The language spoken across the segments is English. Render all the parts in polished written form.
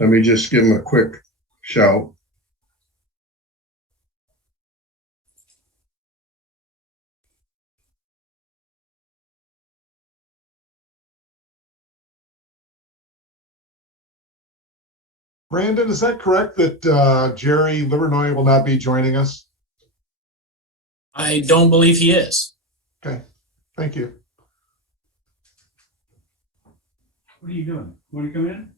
Let me just give him a quick shout. Brandon, is that correct that Jerry Livernoy will not be joining us? I don't believe he is. Okay, thank you. What are you doing? Want to come in?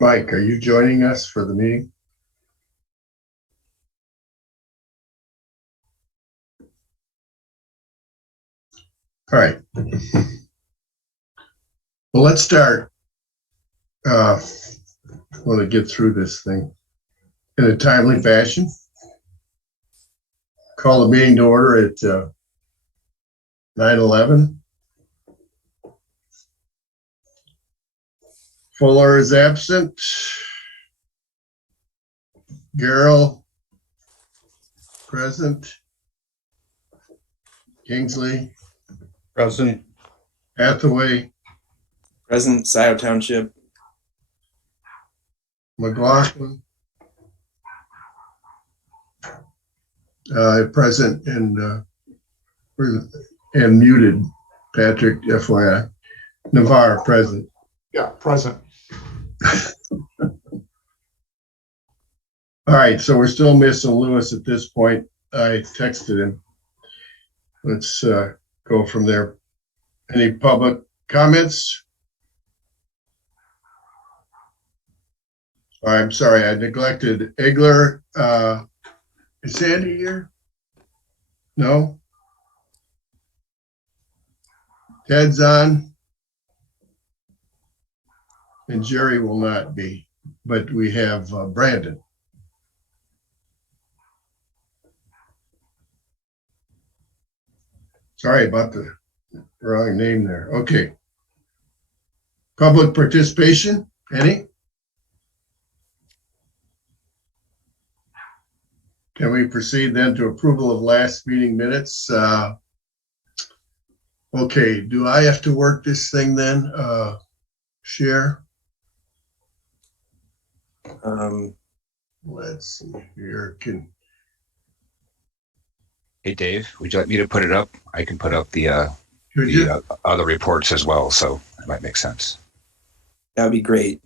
Mike, are you joining us for the meeting? All right. Well, let's start. I want to get through this thing in a timely fashion. Call the meeting to order at 9:11. Fuller is absent. Garrell present. Kingsley Present. Hathaway, Present, Scioto Township. McLaughlin, present and muted. Patrick, FYI. Navarre, present. Yeah, present. All right, so we're still missing Lewis at this point. I texted him. Let's go from there. Any public comments? I'm sorry, I neglected Egler. Is Sandy here? No? Ted's on. And Jerry will not be, but we have Brandon. Sorry about the wrong name there. Okay. Public participation, any? Can we proceed then to approval of last meeting minutes? Okay, do I have to work this thing then? Share? Let's see here. Hey, Dave, would you like me to put it up? I can put up the Could other reports as well, so it might make sense. That would be great.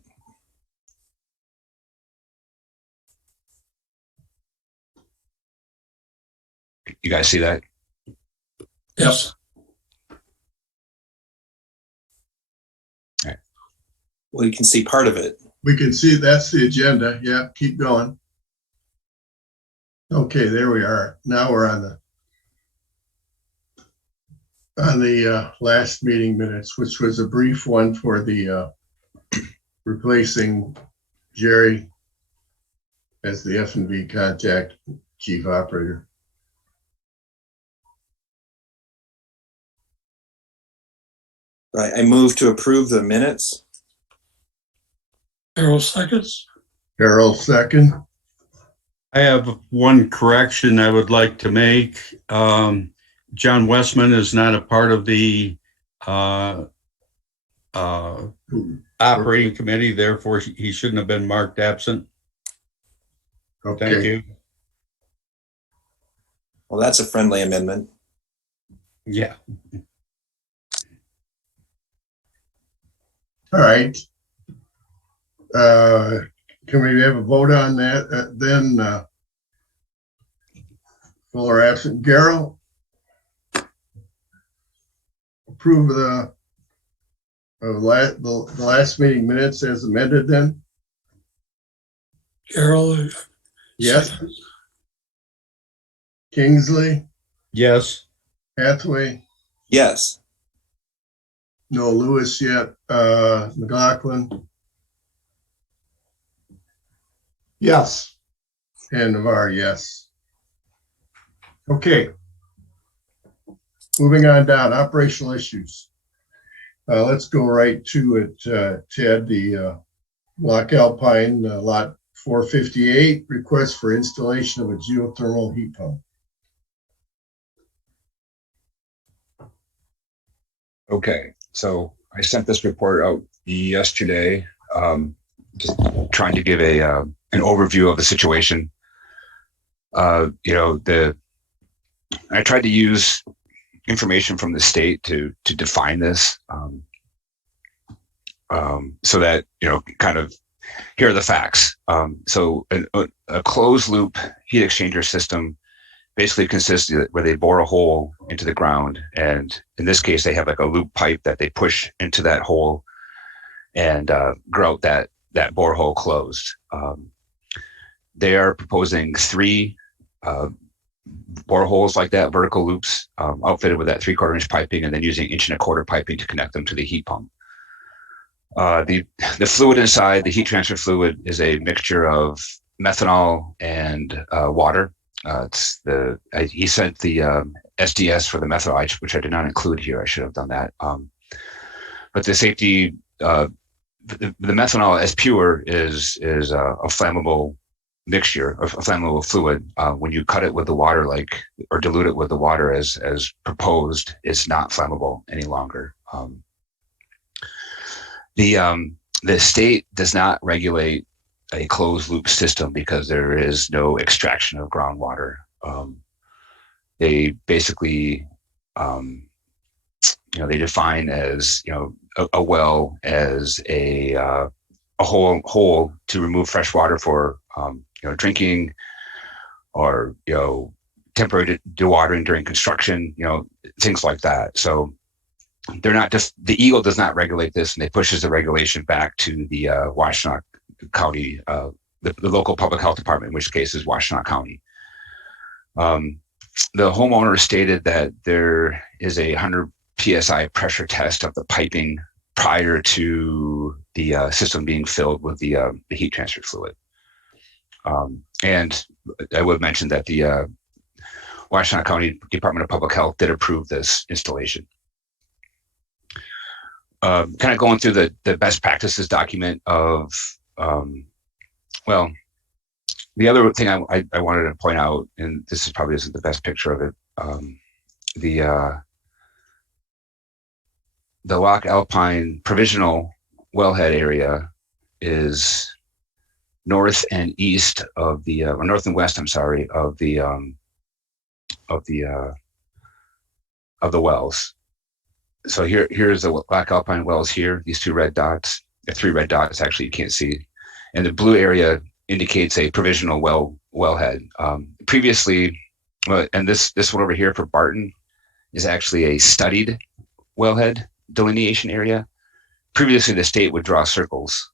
You guys see that? Yes. Well, you can see part of it. We can see that's the agenda. Yeah, keep going. Okay, there we are. Now we're on the last meeting minutes, which was a brief one for the replacing Jerry as the F&V contact chief operator. I move to approve the minutes. Carol seconds. Carol second. I have one correction I would like to make. John Westman is not a part of the operating committee, therefore he shouldn't have been marked absent. Okay. Thank you. Well, that's a friendly amendment. Yeah. All right. Can we have a vote on that? Then Fuller absent. Garrell, approve the last meeting minutes as amended then? Carol. Yes. Kingsley, Yes. Hathaway, Yes. no Lewis yet. McLaughlin Yes. and Navarre, yes. Okay. Moving on down, operational issues. Let's go right to it, Ted, the Loch Alpine, lot 458, request for installation of a geothermal heat pump. Okay, so I sent this report out yesterday, just trying to give an overview of the situation. I tried to use information from the state to define this, so that kind of here are the facts. So a closed loop heat exchanger system basically consists of where they bore a hole into the ground, and in this case they have like a loop pipe that they push into that hole and grout that borehole closed. They are proposing 3 boreholes like that, vertical loops, outfitted with that 3/4 inch piping, and then using 1.25 inch piping to connect them to the heat pump. The fluid inside, the heat transfer fluid, is a mixture of methanol and water. He sent the SDS for the methanol, which I did not include here. I should have done that. But the safety, the methanol as pure is a flammable mixture of a flammable fluid. When you cut it with the water, or dilute it with the water as proposed, it's not flammable any longer. The state does not regulate a closed loop system because there is no extraction of groundwater. They basically, they define as a well as a hole to remove fresh water for drinking, or temporary dewatering during construction, things like that. So they're not just, the Eagle does not regulate this, and they pushes the regulation back to the Washtenaw County, the local public health department, in which case is Washtenaw County. The homeowner stated that there is a 100 PSI pressure test of the piping prior to the system being filled with the heat transfer fluid. And I would mention that the Washtenaw County Department of Public Health did approve this installation. Kind of going through the best practices document of, the other thing I wanted to point out, and this is probably isn't the best picture of it, the Loch Alpine provisional wellhead area is north and east of the, or north and west, I'm sorry, of the wells. So here's the Loch Alpine wells here, these 2 red dots, 3 red dots, actually, you can't see. And the blue area indicates a provisional wellhead. Previously, and this one over here for Barton is actually a studied wellhead delineation area. Previously, the state would draw circles.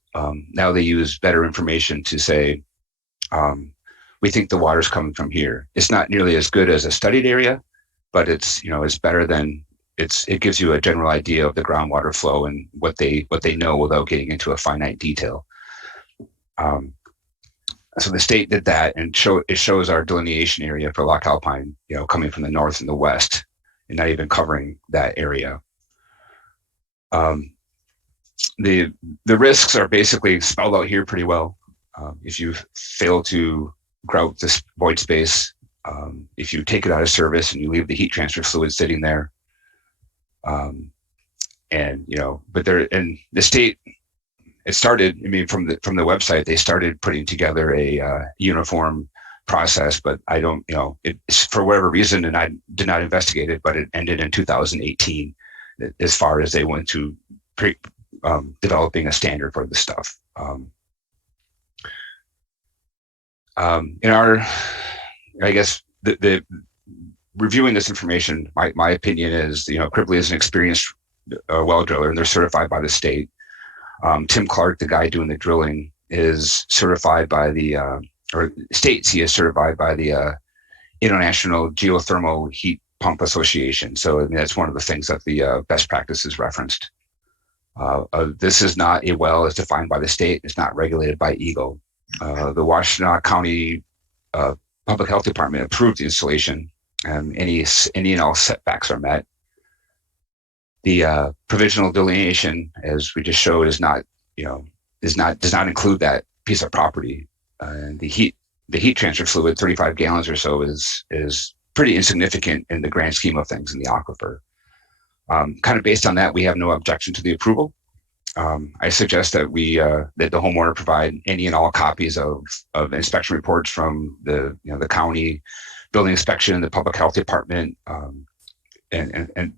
Now they use better information to say, we think the water's coming from here. It's not nearly as good as a studied area, but it's better than, it gives you a general idea of the groundwater flow and what they know without getting into a finite detail. So the state did that, and it shows our delineation area for Loch Alpine, coming from the north and the west, and not even covering that area. The risks are basically spelled out here pretty well. If you fail to grout this void space, if you take it out of service and you leave the heat transfer fluid sitting there, but the state, it started, from the website, they started putting together a uniform process, but I don't, it's for whatever reason, and I did not investigate it, but it ended in 2018 as far as they went to developing a standard for this stuff. In our, I guess, the reviewing this information, my opinion is, Cribley is an experienced well driller, and they're certified by the state. Tim Clark, the guy doing the drilling, is certified by the, or states he is certified by the International Geothermal Heat Pump Association. So that's one of the things that the best practices referenced. This is not a well as defined by the state. It's not regulated by Eagle. The Washtenaw County Public Health Department approved the installation, and any and all setbacks are met. The provisional delineation, as we just showed, is not, does not include that piece of property. the heat transfer fluid, 35 gallons or so, is pretty insignificant in the grand scheme of things in the aquifer. Kind of based on that, we have no objection to the approval. I suggest that that the homeowner provide any and all copies of inspection reports from the county building inspection, the public health department, and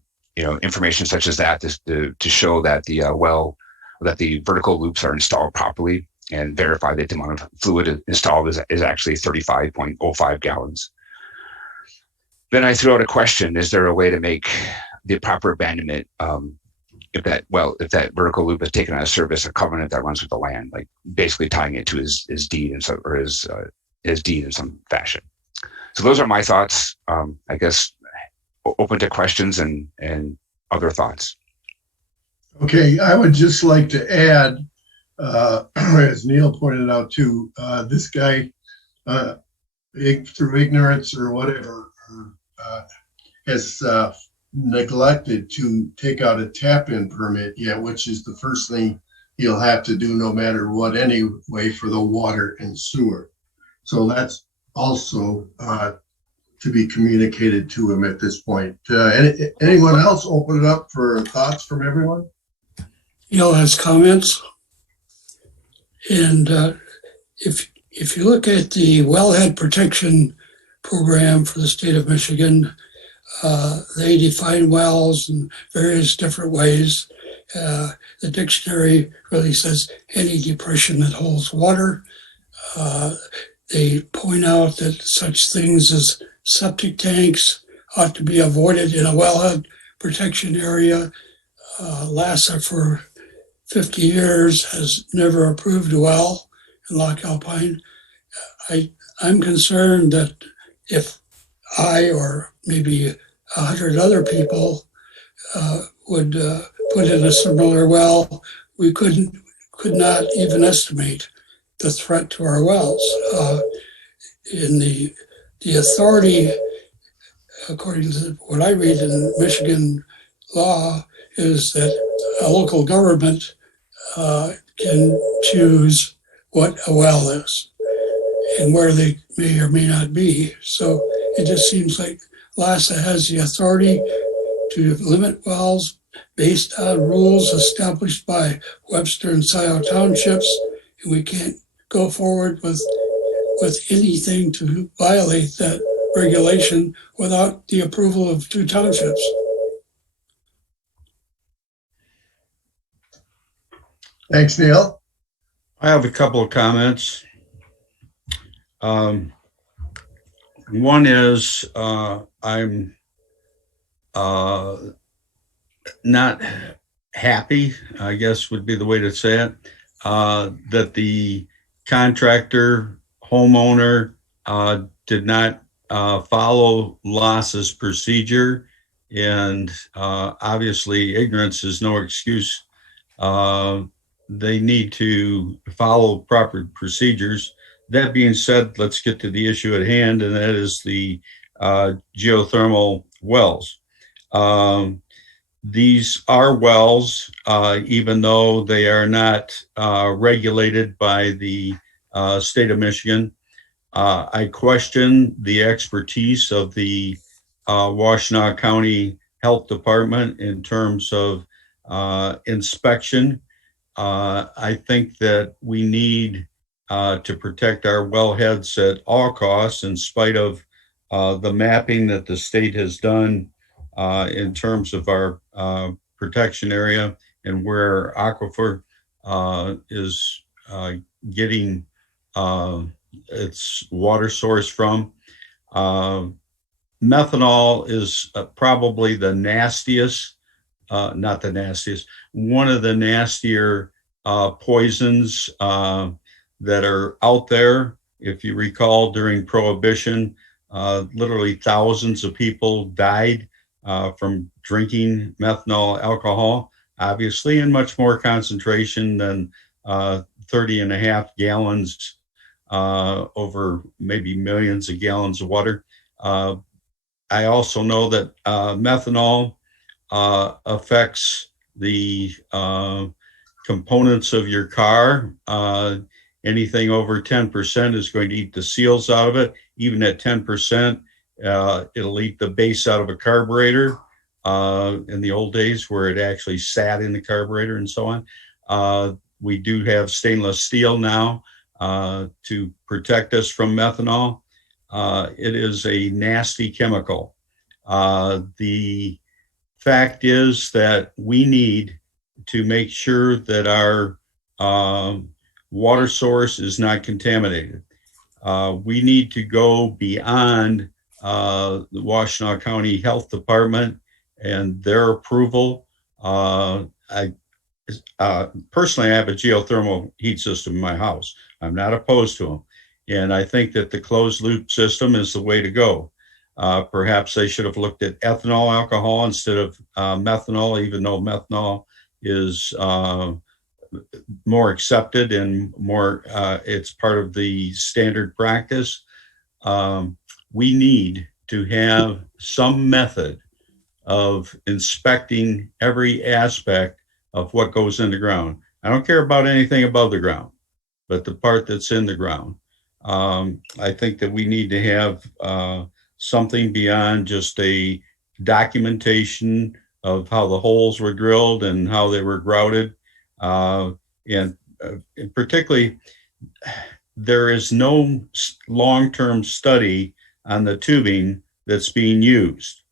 information such as that to show that the vertical loops are installed properly, and verify that the amount of fluid installed is actually 35.05 gallons. Then I threw out a question: is there a way to make the proper abandonment, if that vertical loop is taken out of service, a covenant that runs with the land, like basically tying it to his deed his deed in some fashion? So those are my thoughts. I guess open to questions and other thoughts. Okay, I would just like to add, as Neil pointed out too, this guy, through ignorance or whatever, has neglected to take out a tap-in permit yet, which is the first thing he'll have to do no matter what anyway for the water and sewer. So that's also to be communicated to him at this point. Anyone else open it up for thoughts from everyone? Neil has comments. And if you look at the wellhead protection program for the state of Michigan, they define wells in various different ways. The dictionary really says any depression that holds water. They point out that such things as septic tanks ought to be avoided in a wellhead protection area. LASA for 50 years has never approved a well in Loch Alpine. I'm concerned that if I or maybe 100 other people would put in a similar well, we could not even estimate the threat to our wells. In the authority, according to what I read in Michigan law, is that a local government can choose what a well is and where they may or may not be. So it just seems like LASA has the authority to limit wells based on rules established by Webster and Scioto townships, and we can't go forward with anything to violate that regulation without the approval of two townships. Thanks, Neil. I have a couple of comments. One is I'm not happy, I guess would be the way to say it, that the contractor, homeowner did not follow LASA's procedure, and obviously ignorance is no excuse. They need to follow proper procedures. That being said, let's get to the issue at hand, and that is the geothermal wells. These are wells, even though they are not regulated by the state of Michigan. I question the expertise of the Washtenaw County Health Department in terms of inspection. I think that we need to protect our wellheads at all costs, in spite of the mapping that the state has done in terms of our protection area and where aquifer is getting its water source from. Methanol is probably the nastiest, not the nastiest, one of the nastier poisons that are out there. If you recall, during Prohibition, literally thousands of people died from drinking methanol alcohol, obviously in much more concentration than 30.5 gallons over maybe millions of gallons of water. I also know that methanol affects the components of your car, and Anything over 10% is going to eat the seals out of it. Even at 10%, it'll eat the base out of a carburetor. In the old days where it actually sat in the carburetor and so on. We do have stainless steel now to protect us from methanol. It is a nasty chemical. The fact is that we need to make sure that our water source is not contaminated. We need to go beyond the Washtenaw County Health Department and their approval. Personally, I have a geothermal heat system in my house. I'm not opposed to them. And I think that the closed loop system is the way to go. Perhaps they should have looked at ethanol alcohol instead of methanol, even though methanol is more accepted and more, it's part of the standard practice. We need to have some method of inspecting every aspect of what goes in the ground. I don't care about anything above the ground, but the part that's in the ground. I think that we need to have something beyond just a documentation of how the holes were drilled and how they were grouted. And particularly, there is no long-term study on the tubing that's being used.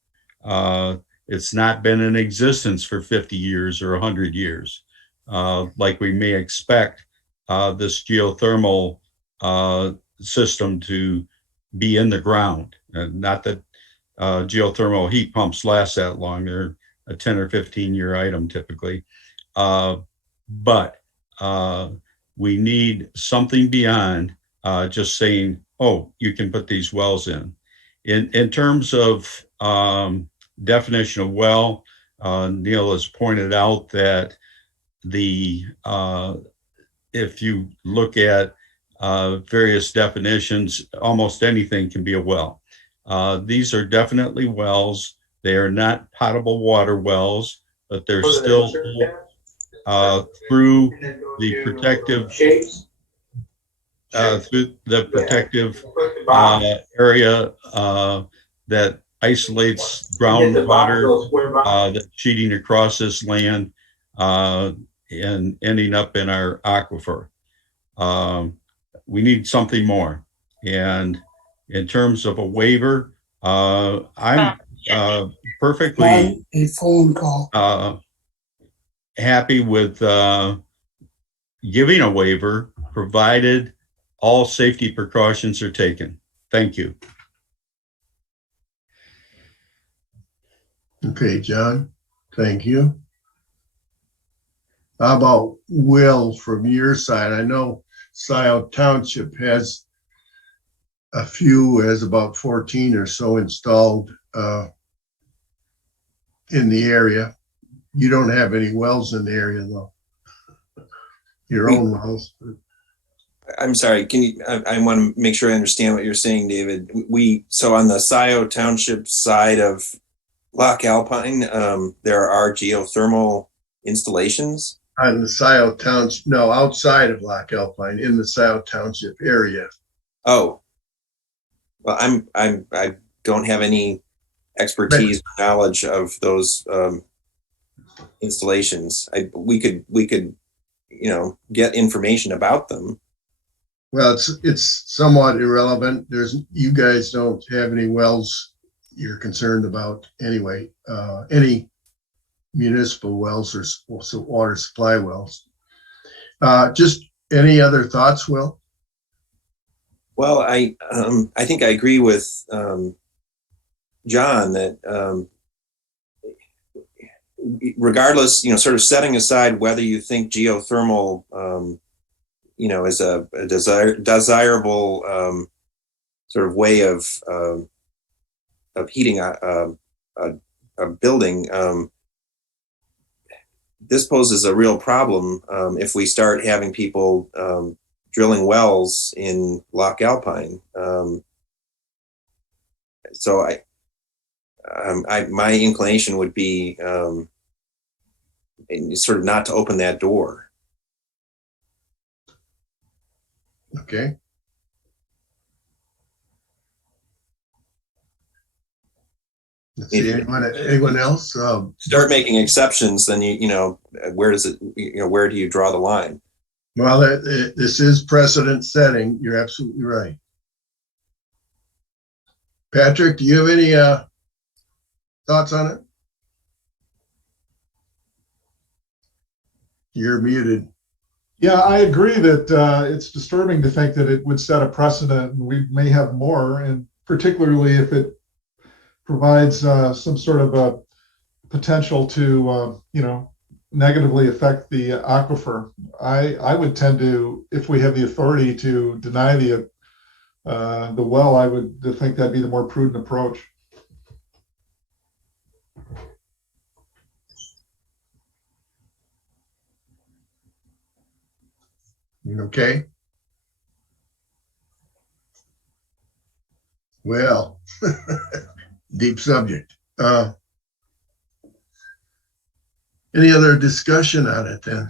It's not been in existence for 50 years or 100 years, like we may expect this geothermal system to be in the ground. Not that geothermal heat pumps last that long. They're a 10 or 15-year item typically. But we need something beyond just saying, oh, you can put these wells in. In terms of definition of well, Neil has pointed out that if you look at various definitions, almost anything can be a well. These are definitely wells. They are not potable water wells, but they're still through the protective area that isolates groundwater that's cheating across this land and ending up in our aquifer. We need something more. And in terms of a waiver, I'm perfectly a phone call. Happy with giving a waiver, provided all safety precautions are taken. Thank you. Okay, John, thank you. How about Will from your side? I know Scioto Township has a few, has about 14 or so installed in the area. You don't have any wells in the area though. Your own wells. I'm sorry, can you, I want to make sure I understand what you're saying, David. So on the Scioto Township side of Loch Alpine, there are geothermal installations? On the Scioto Township, no, outside of Loch Alpine, in the Scioto Township area. Oh, well, I don't have any expertise or knowledge of those installations. We could, get information about them. Well, it's somewhat irrelevant. You guys don't have any wells you're concerned about anyway. Any municipal wells or water supply wells. Just any other thoughts, Will? Well, I think I agree with John that regardless, sort of setting aside whether you think geothermal, is a desirable sort of way of heating a building. This poses a real problem if we start having people drilling wells in Loch Alpine. So my inclination would be sort of not to open that door. Okay. Let's see, anyone else? Start making exceptions, then where does it, where do you draw the line? Well, this is precedent setting. You're absolutely right. Patrick, do you have any thoughts on it? You're muted. Yeah, I agree that it's disturbing to think that it would set a precedent, and we may have more, and particularly if it provides some sort of a potential to, negatively affect the aquifer. I would tend to, if we have the authority to deny the well, I would think that'd be the more prudent approach. Okay. Well, deep subject. Any other discussion on it then?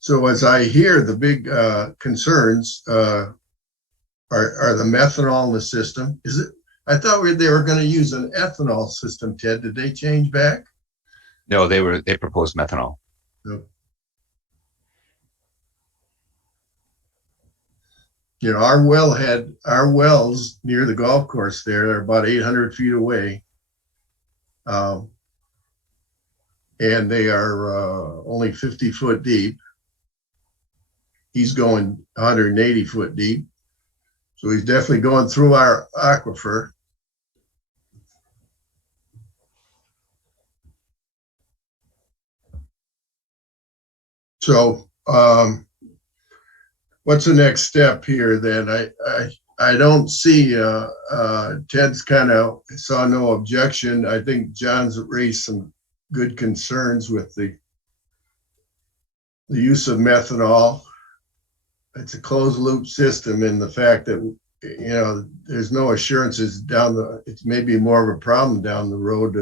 So as I hear, the big concerns are the methanol in the system. Is it? I thought they were going to use an ethanol system, Ted. Did they change back? No, they proposed methanol. No. Our wells near the golf course there are about 800 feet away. And they are only 50 foot deep. He's going 180 foot deep. So he's definitely going through our aquifer. So, what's the next step here then? I don't see, Ted's kind of saw no objection. I think John's raised some good concerns with the use of methanol. It's a closed loop system, and the fact that, there's no assurances it's maybe more of a problem down the road.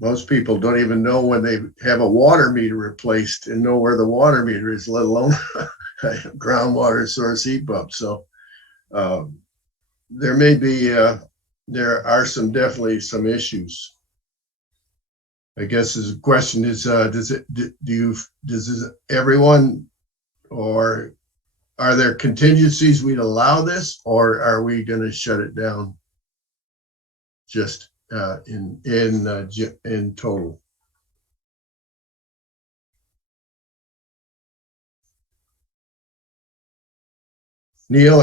Most people don't even know when they have a water meter replaced and know where the water meter is, let alone groundwater source heat pump. So there are definitely some issues. I guess the question is, does everyone, or are there contingencies we'd allow this, or are we going to shut it down just in total? Neil,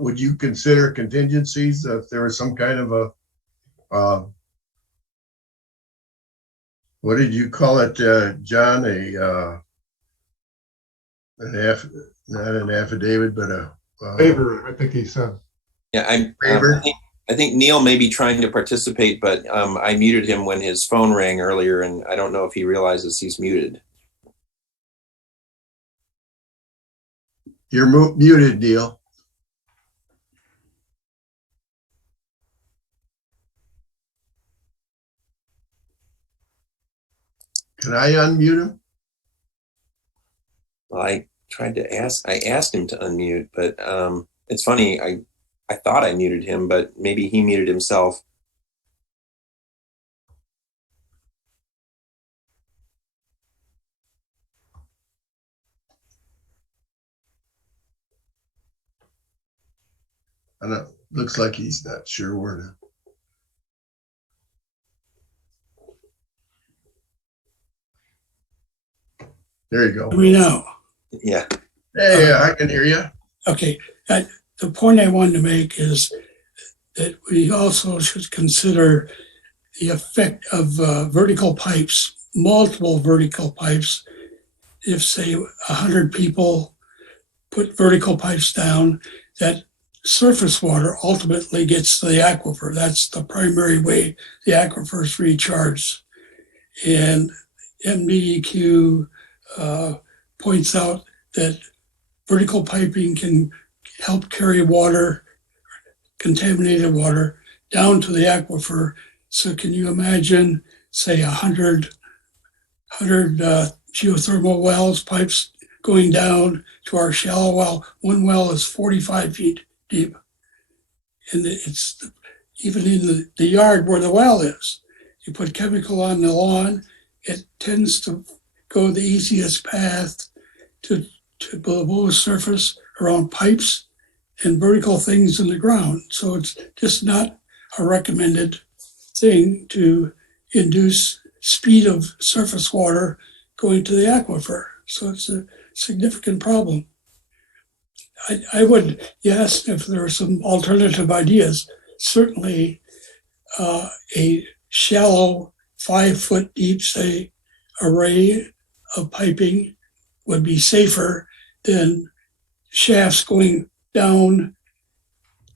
would you consider contingencies if there was some kind of a what did you call it, John? Not an affidavit, but a Favor, I think he said. Yeah, favor. I think Neil may be trying to participate, but I muted him when his phone rang earlier, and I don't know if he realizes he's muted. You're muted, Neil. Can I unmute him? Well, I asked him to unmute, but it's funny. I thought I muted him, but maybe he muted himself. I don't. Looks like he's not sure where to. There you go. Let me know. Yeah. Hey, I can hear you. Okay, the point I wanted to make is that we also should consider the effect of vertical pipes, multiple vertical pipes. If, say, 100 people put vertical pipes down, that surface water ultimately gets to the aquifer. That's the primary way the aquifer is recharged. And MDEQ points out that vertical piping can help carry water, contaminated water, down to the aquifer. So can you imagine, say, 100 100 geothermal wells, pipes going down to our shallow well. One well is 45 feet deep. And it's even in the yard where the well is. You put chemical on the lawn, it tends to go the easiest path to below the surface around pipes and vertical things in the ground. So it's just not a recommended thing to induce speed of surface water going to the aquifer. So it's a significant problem. I would, yes, if there are some alternative ideas, certainly a shallow 5 foot deep, say, array of piping would be safer than shafts going down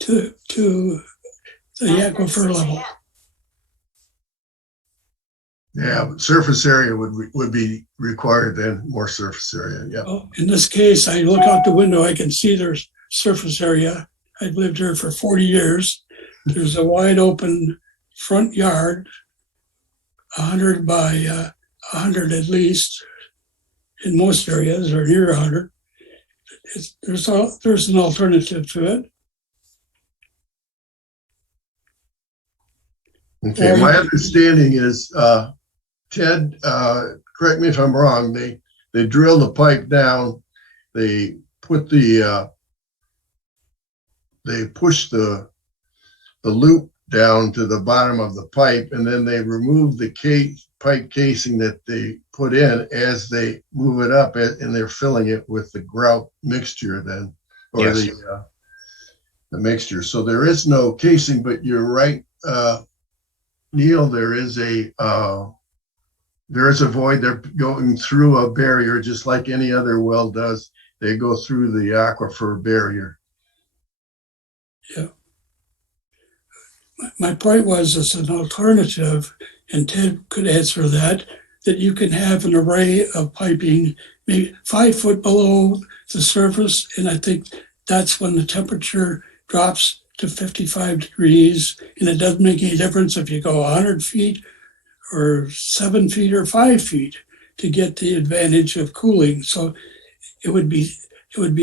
to the aquifer level. Yeah, but surface area would be required then, more surface area, yeah. Well, in this case, I look out the window, I can see there's surface area. I've lived here for 40 years. There's a wide open front yard, 100 by 100 at least, in most areas, or near 100. There's an alternative to it. Okay, my understanding is, Ted, correct me if I'm wrong, they drill the pipe down, they put they push the loop down to the bottom of the pipe, and then they remove the pipe casing that they put in as they move it up, and they're filling it with the grout mixture then, or Yes. the mixture. So there is no casing, but you're right, Neil, there is a void. They're going through a barrier just like any other well does. They go through the aquifer barrier. Yeah. My point was, as an alternative, and Ted could answer that you can have an array of piping maybe 5 foot below the surface. And I think that's when the temperature drops to 55 degrees. And it doesn't make any difference if you go 100 feet or 7 feet or 5 feet to get the advantage of cooling. So it would be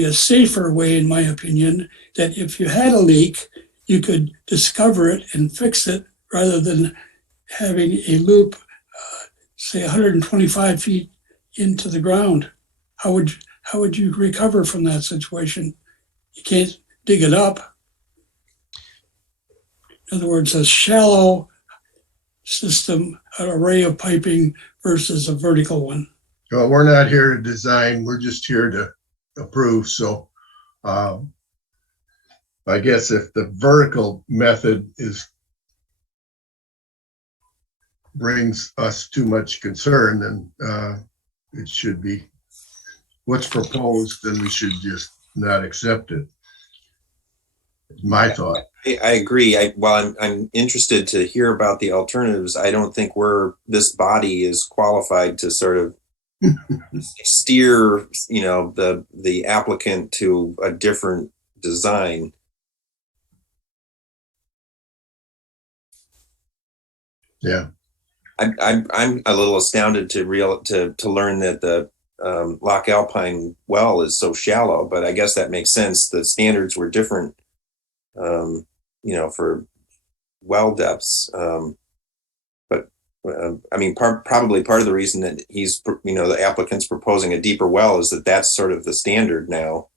a safer way, in my opinion, that if you had a leak, you could discover it and fix it rather than having a loop, say 125 feet into the ground. How would you recover from that situation? You can't dig it up. In other words, a shallow system, an array of piping versus a vertical one. Well, we're not here to design, we're just here to approve. So I guess if the vertical method brings us too much concern, then it should be what's proposed, and we should just not accept it. My thought. I agree. While I'm interested to hear about the alternatives, I don't think this body is qualified to sort of steer, the applicant to a different design. Yeah. I'm a little astounded to learn that the Loch Alpine well is so shallow, but I guess that makes sense. The standards were different, for well depths. But I mean, probably part of the reason that the applicant's proposing a deeper well is that that's sort of the standard now.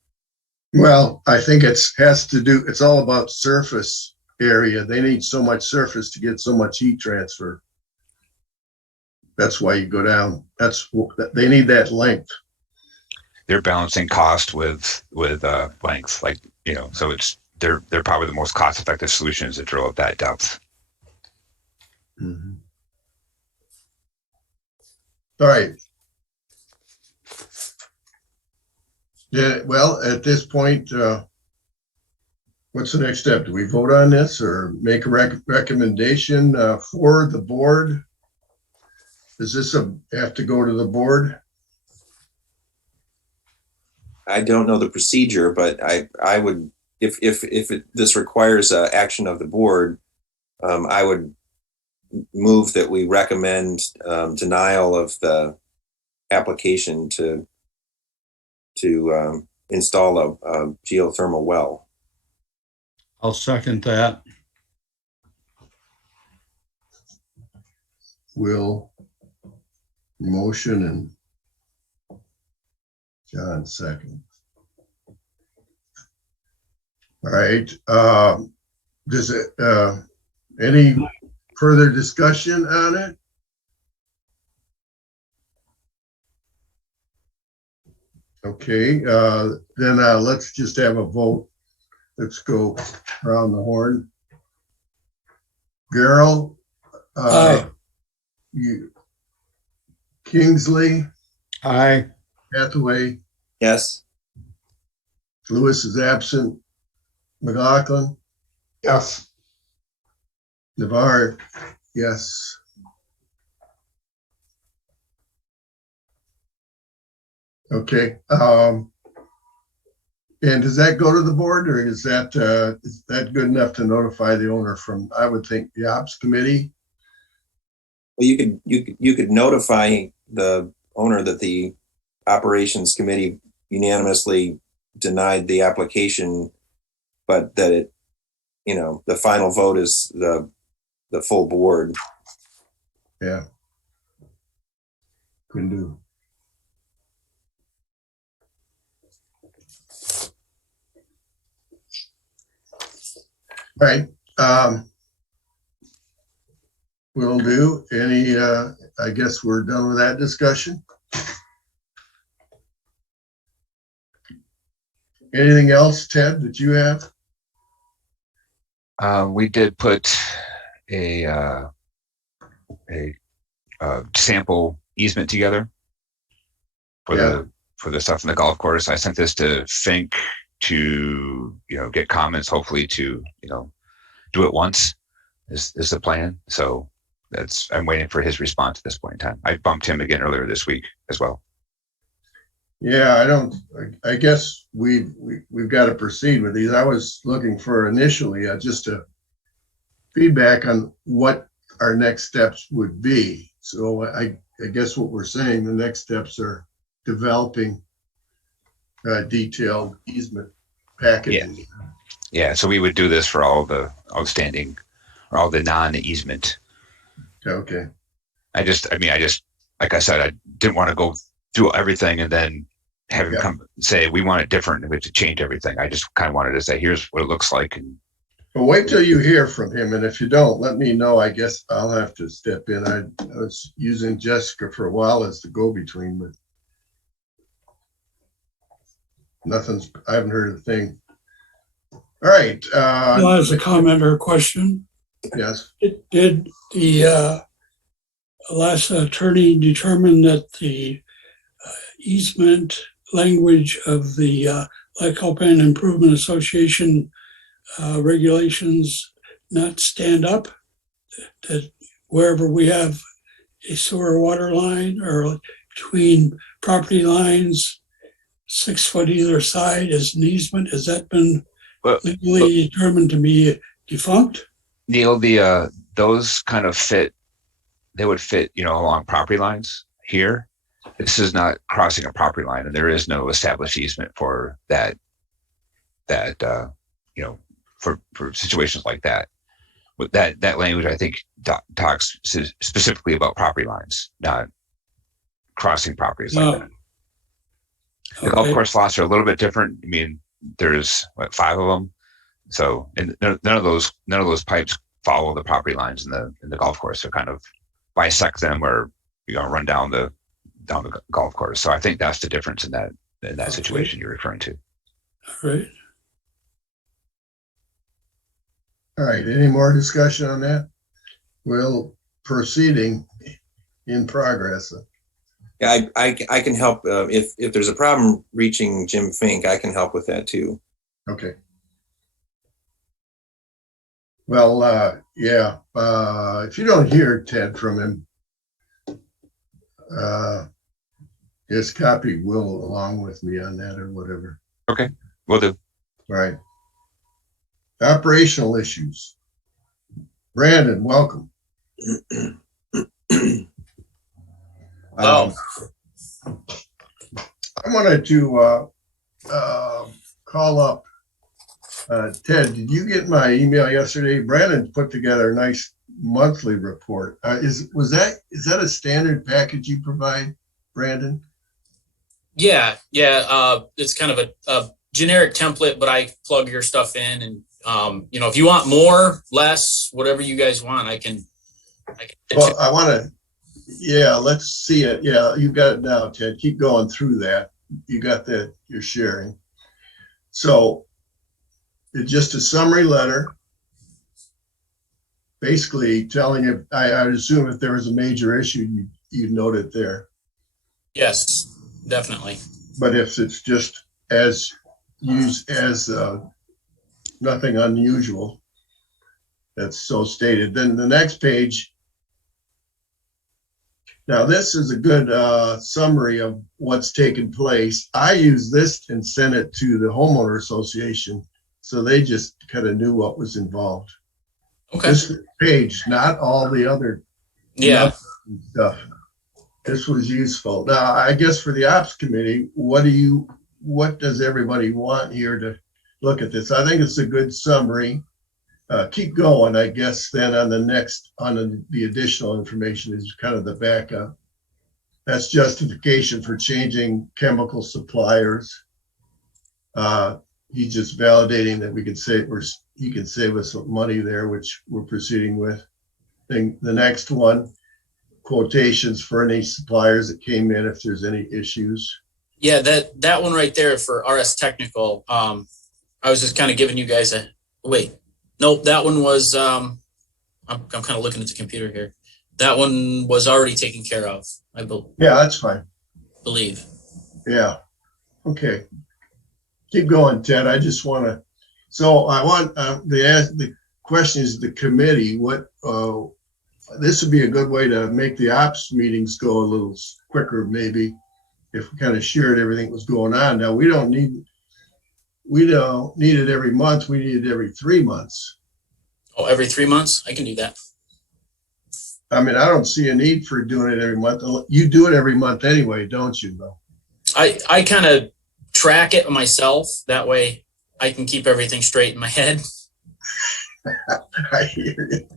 Well, I think it's all about surface area. They need so much surface to get so much heat transfer. That's why you go down. They need that length. They're balancing cost with length, so they're probably the most cost-effective solutions to drill at that depth. Mm-hmm. All right. Yeah. Well, at this point, what's the next step? Do we vote on this or make a recommendation for the board? Does this have to go to the board? I don't know the procedure, but I would, if this requires action of the board, I would move that we recommend denial of the application to install a geothermal well. I'll second that. Will motion and John second. All right. Does it any further discussion on it? Okay, then let's just have a vote. Let's go around the horn. Gerald, Aye. you, Kingsley, Aye. Hathaway, Yes. Lewis is absent. McLaughlin, Yes. Navarre, yes. Okay. And does that go to the board, or is that good enough to notify the owner from, I would think, the ops committee? Well, you could notify the owner that the operations committee unanimously denied the application, but that it, the final vote is the full board. Yeah. Can do. All right. Will do. Any, I guess we're done with that discussion. Anything else, Ted, that you have? We did put a sample easement together for the stuff in the golf course. I sent this to Fink to get comments, hopefully to do it once is the plan. So I'm waiting for his response at this point in time. I bumped him again earlier this week as well. Yeah, I guess we've got to proceed with these. I was looking for initially just a feedback on what our next steps would be. So I guess what we're saying, the next steps are developing detailed easement packages. Yeah. So we would do this for all the outstanding or all the non-easement. Okay. I just, like I said, I didn't want to go through everything and then have him come say, we want it different and we have to change everything. I just kind of wanted to say, here's what it looks like. And Well, wait till you hear from him. And if you don't, let me know. I guess I'll have to step in. I was using Jessica for a while as the go-between, but I haven't heard a thing. All right. As a comment or a question, Yes. did the last attorney determine that the easement language of the Loch Alpine Improvement Association regulations not stand up? That wherever we have a sewer water line or between property lines, 6 foot either side is an easement? Has that been legally determined to be defunct? Neil, those kind of they would fit, along property lines here. This is not crossing a property line, and there is no established easement for that, for situations like that. With that language, I think talks specifically about property lines, not crossing properties like that. The golf course lots are a little bit different. I mean, there's 5 of them. So, and none of those pipes follow the property lines in the golf course. So kind of bisect them or run down the golf course. So I think that's the difference in that situation you're referring to. All right. All right. Any more discussion on that? Well, proceeding in progress. Yeah, I can help if there's a problem reaching Jim Fink, I can help with that too. Okay. Well, if you don't hear, Ted, from him, just copy Will along with me on that or whatever. Okay, will do. All right. Operational issues. Brandon, welcome. wanted to call up Ted. Did you get my email yesterday? Brandon put together a nice monthly report. Is that a standard package you provide, Brandon? Yeah. It's kind of a generic template, but I plug your stuff in, and if you want more, less, whatever you guys want, I can. Well, I want to. Yeah, let's see it. Yeah, you got it now, Ted. Keep going through that. You got that. You're sharing. So it's just a summary letter, basically telling it. I would assume if there was a major issue, you'd note it there. Yes, definitely. But if it's just as used as nothing unusual, that's so stated. Then the next page. Now, this is a good summary of what's taken place. I use this and sent it to the homeowner association, so they just kind of knew what was involved. Okay. This page, not all the other stuff. This was useful. Now, I guess for the ops committee, what does everybody want here to look at this? I think it's a good summary. Keep going, I guess, then on the additional information is kind of the backup. That's justification for changing chemical suppliers. He's just validating that he can save us some money there, which we're proceeding with. Then the next one, quotations for any suppliers that came in if there's any issues. Yeah, that one right there for RS Technical. I was just kind of giving you guys wait. Nope, that one was, I'm kind of looking at the computer here. That one was already taken care of, Yeah, that's fine. believe. Yeah. Okay. Keep going, Ted. I just want to, so I want the question is the committee, this would be a good way to make the ops meetings go a little quicker, maybe, if we kind of shared everything that was going on. Now, we don't need it every month. We need it every 3 months. Oh, every 3 months? I can do that. I mean, I don't see a need for doing it every month. You do it every month anyway, don't you, though? I kind of track it myself. That way I can keep everything straight in my head. I hear you.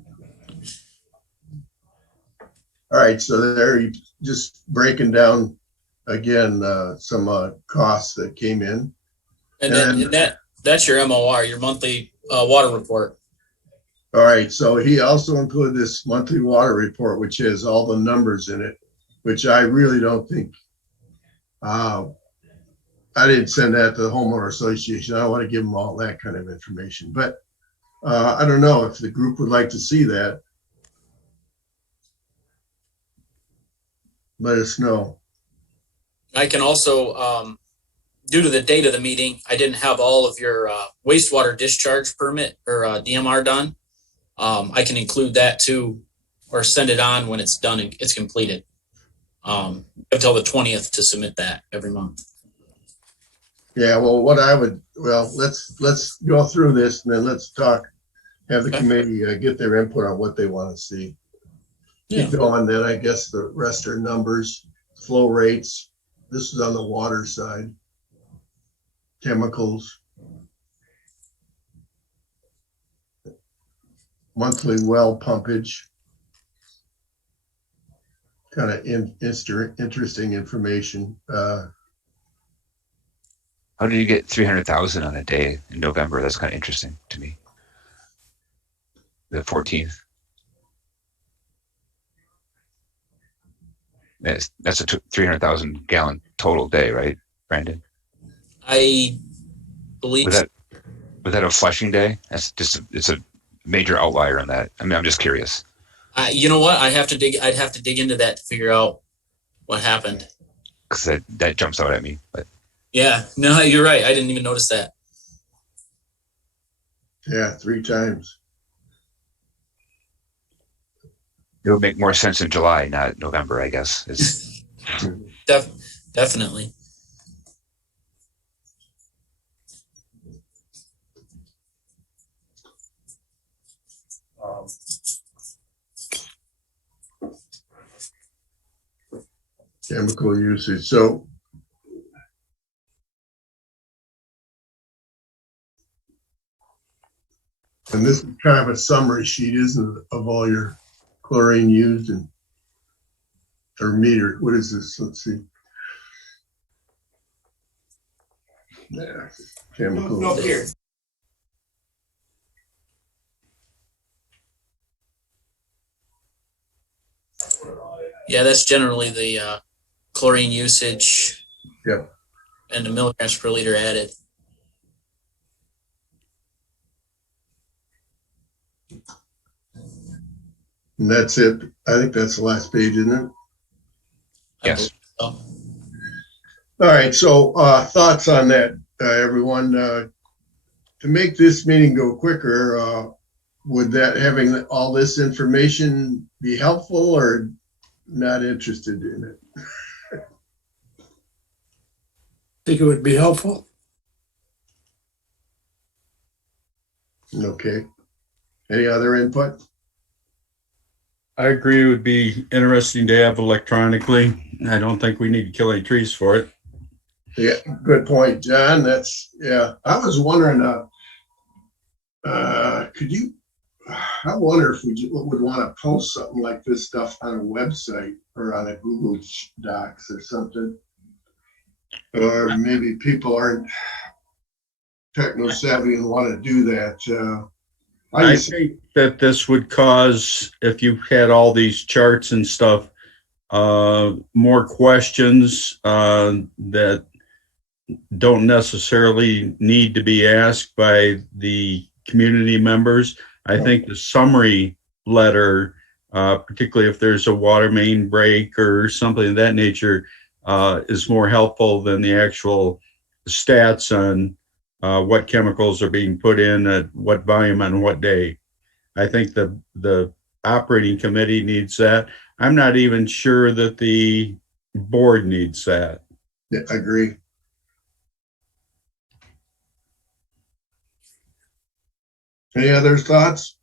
All right, so there you just breaking down again some costs that came in. And that's your MOR, your monthly water report. All right, so he also included this monthly water report, which has all the numbers in it, which I really don't think, I didn't send that to the homeowner association. I don't want to give them all that kind of information, but I don't know if the group would like to see that. Let us know. I can also, due to the date of the meeting, I didn't have all of your wastewater discharge permit or DMR done. I can include that too, or send it on when it's done and it's completed. Until the 20th to submit that every month. Yeah, well, let's go through this and then let's talk, have the committee get their input on what they want to see. Yeah. Keep going, then I guess the rest are numbers, flow rates. This is on the water side. Chemicals. Monthly well pumpage. Kind of interesting information. How did you get 300,000 on a day in November? That's kind of interesting to me. The 14th. That's a 300,000 gallon total day, right, Brandon? I believe. Was that a flushing day? It's a major outlier on that. I mean, I'm just curious. You know what? I'd have to dig into that to figure out what happened. Because that jumps out at me. But yeah, no, you're right. I didn't even notice that. Yeah, 3 times. it would make more sense in July, not November, I guess. It's Definitely. Chemical usage. So And this is kind of a summary sheet, isn't it, of all your chlorine used and or meter. What is this? Let's see. Yeah, chemical. No, here. Yeah, that's generally the chlorine usage. Yep. And the milligrams per liter added. And that's it. I think that's the last page, isn't it? Yes. So. All right. So thoughts on that, everyone? To make this meeting go quicker, would that having all this information be helpful or not interested in it? Think it would be helpful. Okay. Any other input? I agree it would be interesting to have electronically. I don't think we need to kill any trees for it. Yeah, good point, John. That's, yeah. I was wondering, could you, I wonder if we would want to post something like this stuff on a website or on a Google Docs or something. Or maybe people aren't techno savvy and want to do that. I think that this would cause, if you had all these charts and stuff, more questions that don't necessarily need to be asked by the community members. I think the summary letter, particularly if there's a water main break or something of that nature, is more helpful than the actual stats on what chemicals are being put in at what volume on what day. I think the operating committee needs that. I'm not even sure that the board needs that. Yeah, I agree. Any other thoughts?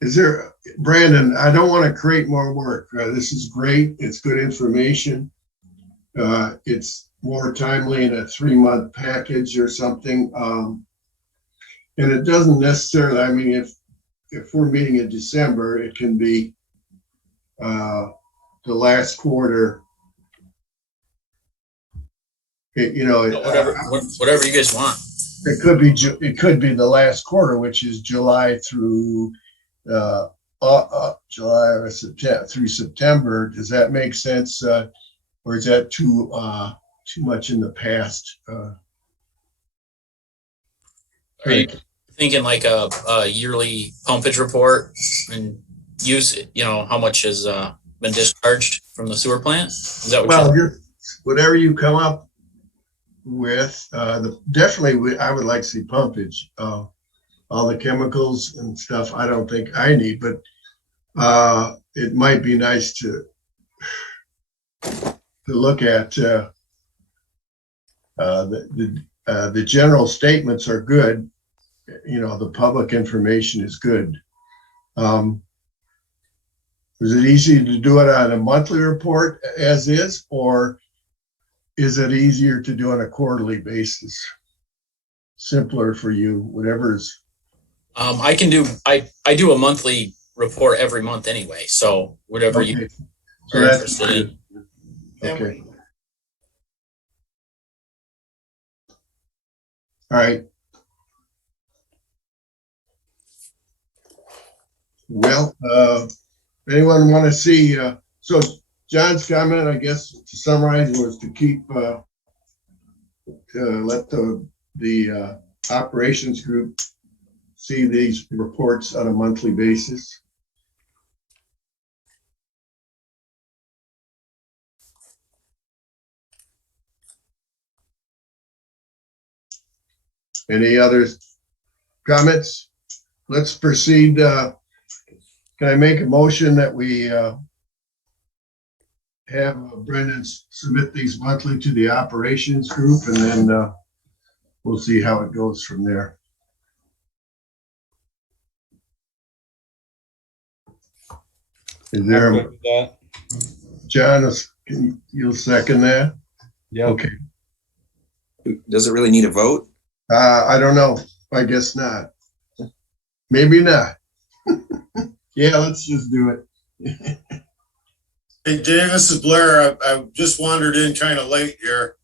Is there, Brandon, I don't want to create more work. This is great. It's good information. It's more timely in a 3-month package or something. And it doesn't necessarily, I mean, if we're meeting in December, it can be the last quarter. Whatever you guys want. It could be the last quarter, which is July through July or September through September. Does that make sense, or is that too much in the past? Are you thinking like a yearly pumpage report and use, how much has been discharged from the sewer plant? Is that what whatever you come up with, definitely I would like to see pumpage. All the chemicals and stuff I don't think I need, but it might be nice to look at. The general statements are good. The public information is good. Is it easy to do it on a monthly report as is, or is it easier to do on a quarterly basis? Simpler for you, whatever's. I can do. I do a monthly report every month anyway. So whatever you are interested in. Okay. All right. Well, anyone want to see? So John's comment, I guess, to summarize, was to keep let the operations group see these reports on a monthly basis. Any other comments? Let's proceed. Can I make a motion that we have Brendan submit these monthly to the operations group, and then we'll see how it goes from there. Is there John, you'll second that? Yeah. Okay. Does it really need a vote? I don't know. I guess not. Maybe not. Yeah, let's just do it. Hey, Dave, this is Blair. I just wandered in kind of late here.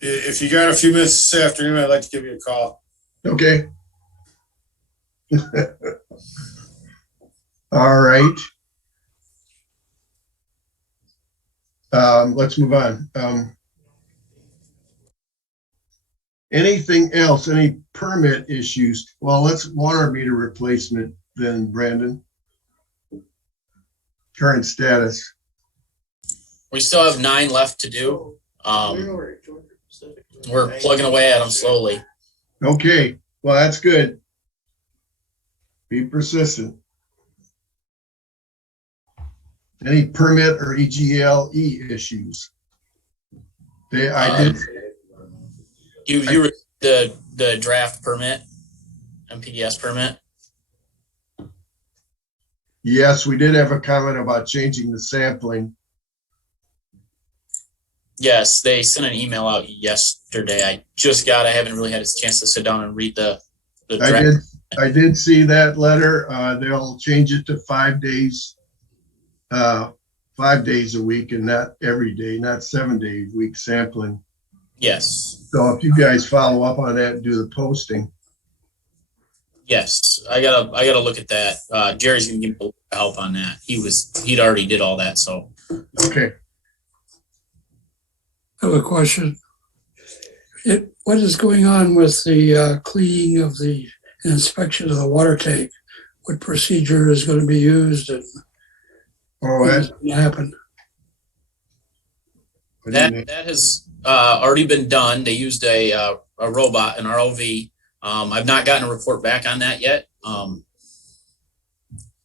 If you got a few minutes this afternoon, I'd like to give you a call. Okay. All right. Let's move on. Anything else? Any permit issues? Well, let's water meter replacement then, Brandon. Current status. We still have 9 left to do. We're plugging away at them slowly. Okay, well, that's good. Be persistent. Any permit or EGLE issues? I did. You the draft permit, MPDS permit. Yes, we did have a comment about changing the sampling. Yes, they sent an email out yesterday. I haven't really had a chance to sit down and read the draft. I did see that letter. They'll change it to 5 days, 5 days a week and not every day, not 7 days a week sampling. Yes. So if you guys follow up on that and do the posting. Yes, I gotta look at that. Jerry's gonna give me a little help on that. He'd already did all that. So Okay. I have a question. What is going on with the cleaning of the inspection of the water tank? What procedure is going to be used and what is going to happen? that has already been done. They used a robot, an ROV. I've not gotten a report back on that yet.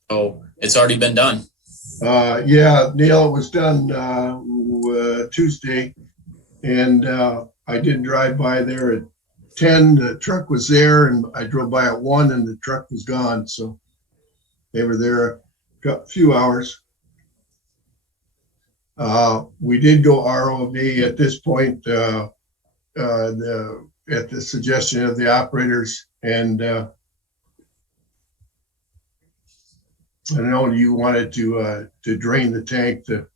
So it's already been done. Yeah, Neil, it was done Tuesday, and I did drive by there at 10. The truck was there, and I drove by at 1, and the truck was gone. So they were there a few hours. We did go ROV at this point, at the suggestion of the operators, and I know you wanted to drain the tank. The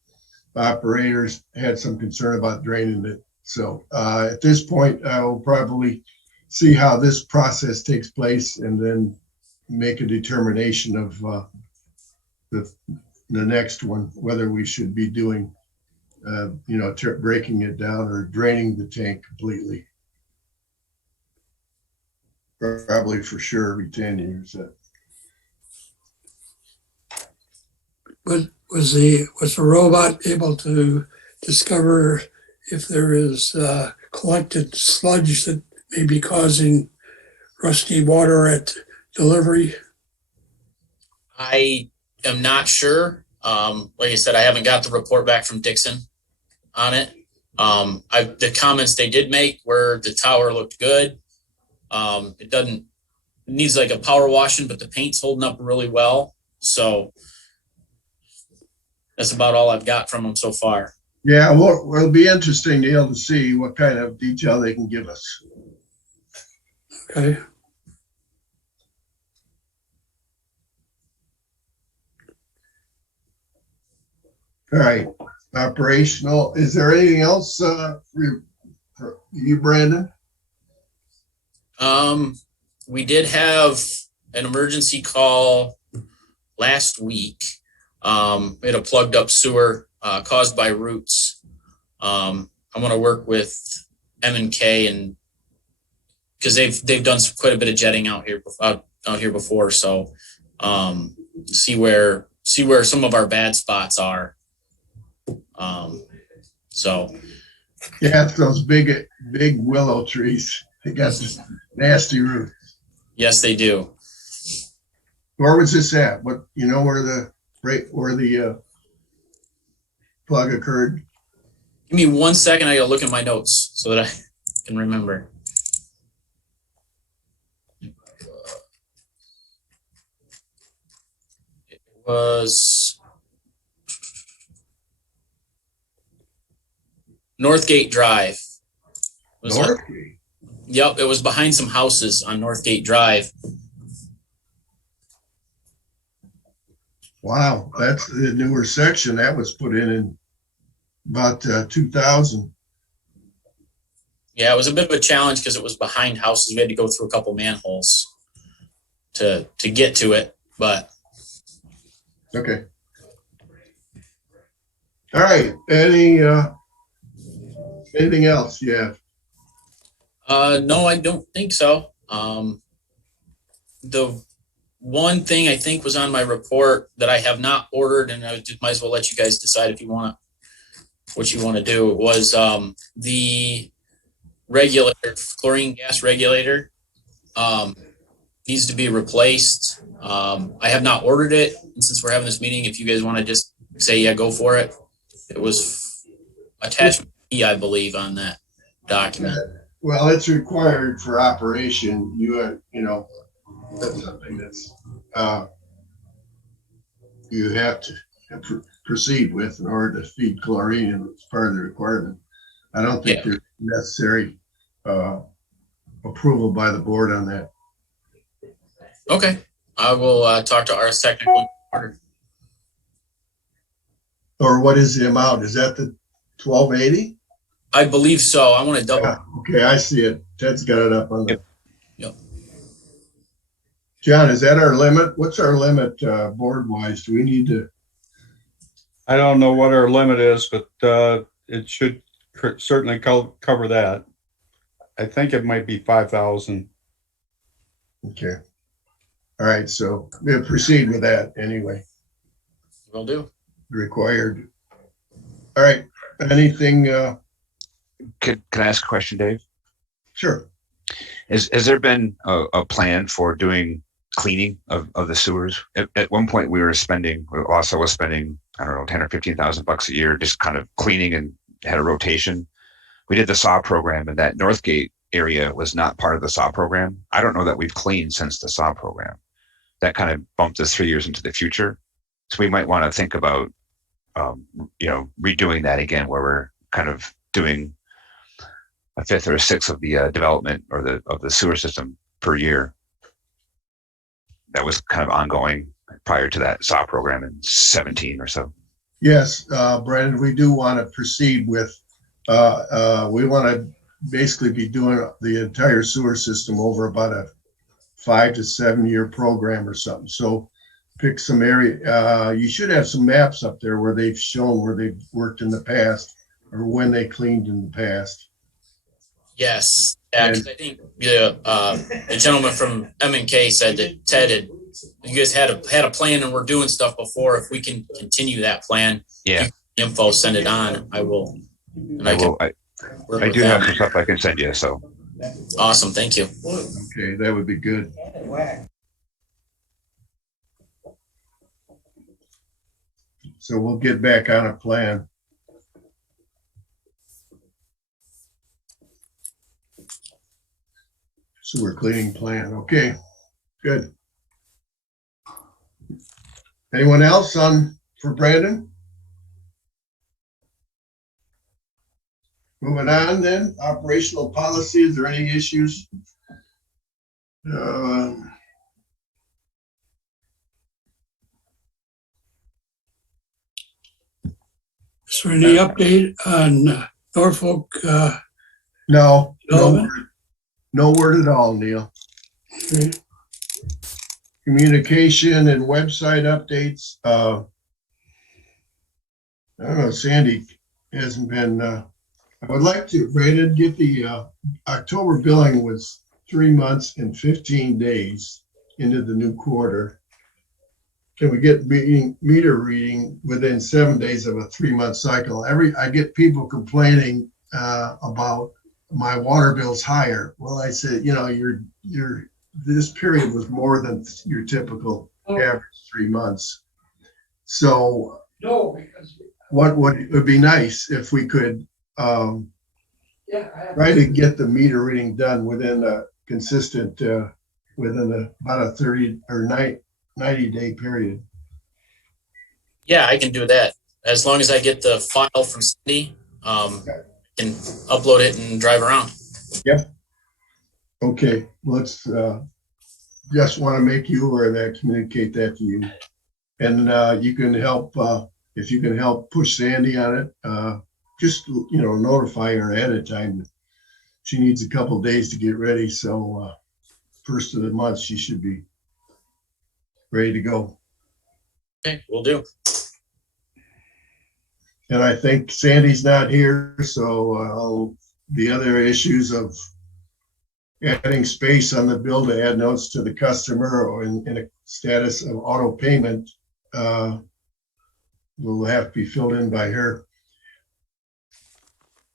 operators had some concern about draining it. So at this point, I will probably see how this process takes place and then make a determination of the next one, whether we should be doing, breaking it down or draining the tank completely. Probably for sure every 10 years. But was the robot able to discover if there is collected sludge that may be causing rusty water at delivery? I am not sure. Like I said, I haven't got the report back from Dixon on it. The comments they did make were the tower looked good. It needs like a power washing, but the paint's holding up really well. So that's about all I've got from them so far. Yeah, well, it'll be interesting, Neil, to see what kind of detail they can give us. Okay. All right, operational. Is there anything else for you, Brandon? We did have an emergency call last week. We had a plugged up sewer caused by roots. I'm going to work with M&K and because they've done quite a bit of jetting out here before. So see where some of our bad spots are. So Yeah, it's those big willow trees. They got this nasty root. yes, they do. Where was this at? What where the plug occurred? Give me 1 second. I gotta look at my notes so that I can remember. It was Northgate Drive. Was Northgate. Yep, it was behind some houses on Northgate Drive. Wow, that's the newer section that was put in about 2000. Yeah, it was a bit of a challenge because it was behind houses. We had to go through a couple manholes to get to it, but Okay. All right. Anything else you have? no, I don't think so. The one thing I think was on my report that I have not ordered, and I might as well let you guys decide if you want what you want to do, was the regulator, chlorine gas regulator, needs to be replaced. I have not ordered it, and since we're having this meeting, if you guys want to just say, yeah, go for it. It was attachment E, I believe, on that document. Well, it's required for operation. You know, that's something that's you have to proceed with in order to feed chlorine, and it's part of the requirement. I don't think there's necessary approval by the board on that. Okay, I will talk to our technical order. Or what is the amount? Is that the 1280? I believe so. I want to double. Yeah, okay, I see it. Ted's got it up on the. Yep. John, is that our limit? What's our limit board wise? Do we need to? I don't know what our limit is, but it should certainly cover that. I think it might be 5,000. Okay. All right, so we'll proceed with that anyway. Will do. Required. All right. Anything? Can I ask a question, Dave? Sure. Has there been a plan for doing cleaning of the sewers? At one point, we was spending, I don't know, 10 or 15,000 bucks a year, just kind of cleaning, and had a rotation. We did the SAW program, and that Northgate area was not part of the SAW program. I don't know that we've cleaned since the SAW program. That kind of bumped us 3 years into the future. So we might want to think about, redoing that again, where we're kind of doing a fifth or a sixth of the development or of the sewer system per year. That was kind of ongoing prior to that SAW program in 17 or so. Yes, Brandon, we do want to proceed with, we want to basically be doing the entire sewer system over about a 5 to 7 year program or something. So pick some area. You should have some maps up there where they've shown where they've worked in the past or when they cleaned in the past. Yes. Yeah, because I think the gentleman from M&K said that Ted you guys had a plan and we're doing stuff before. If we can continue that plan, yeah, info, send it on. I will. I do have some stuff I can send you. So awesome. Thank you. Okay, that would be good. So we'll get back on a plan. Sewer cleaning plan. Okay, good. Anyone else for Brandon? Moving on then, operational policy. Is there any issues? Is there any update on Norfolk? No Development? no word at all, Neil. Okay. Communication and website updates. I don't know, Sandy hasn't been, I would like to, Brandon, get the October billing was 3 months and 15 days into the new quarter. Can we get meter reading within 7 days of a 3-month cycle? I get people complaining about my water bill's higher. Well, I said, this period was more than your typical average 3 months. So what would be nice if we could try to get the meter reading done within a consistent, about a 30 or 90 day period. Yeah, I can do that. As long as I get the file from Cindy, can upload it and drive around. Yep. Okay, let's, just want to make you aware of that, communicate that to you. And you can help, if you can help push Sandy on it, just, notify her ahead of time. She needs a couple days to get ready, so first of the month, she should be ready to go. Okay, will do. And I think Sandy's not here, so the other issues of adding space on the bill to add notes to the customer or in a status of auto payment will have to be filled in by her.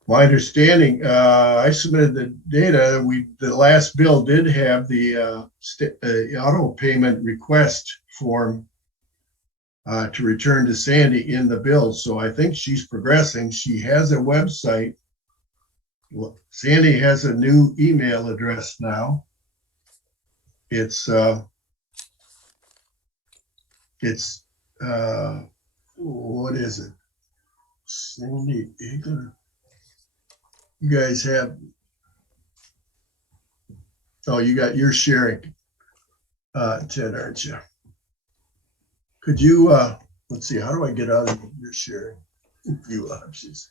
My understanding, I submitted the data. The last bill did have the auto payment request form to return to Sandy in the bill. So I think she's progressing. She has a website. Sandy has a new email address now. It's what is it? Sandy Eagler. You guys have, you're sharing, Ted, aren't you? Could you, let's see, how do I get out of your sharing? View options.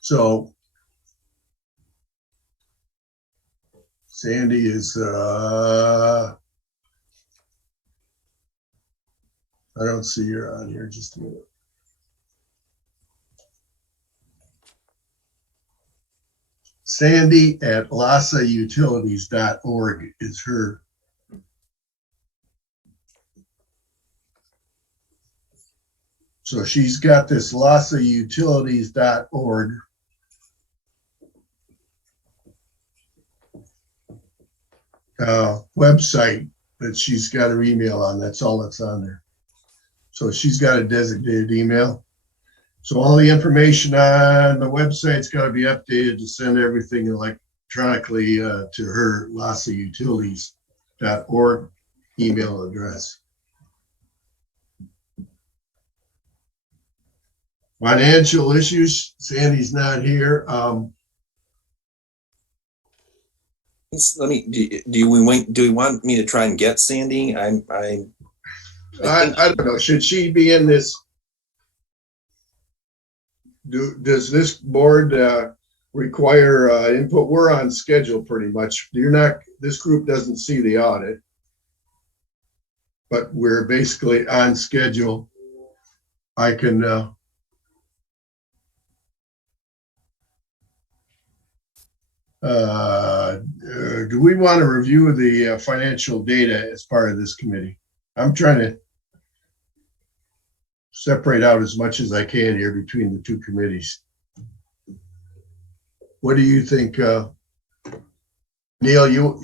So Sandy is, I don't see her on here, just a minute. Sandy at lasautilities.org is her. So she's got this lasautilities.org. Website that she's got her email on. That's all that's on there. So she's got a designated email. So all the information on the website's got to be updated to send everything electronically to her lasautilities.org email address. Financial issues. Sandy's not here. Let me. Do we want me to try and get Sandy? I don't know. Should she be in this? Does this board require input? We're on schedule pretty much. This group doesn't see the audit, but we're basically on schedule. I can do we want to review the financial data as part of this committee? I'm trying to separate out as much as I can here between the two committees. What do you think, Neil? You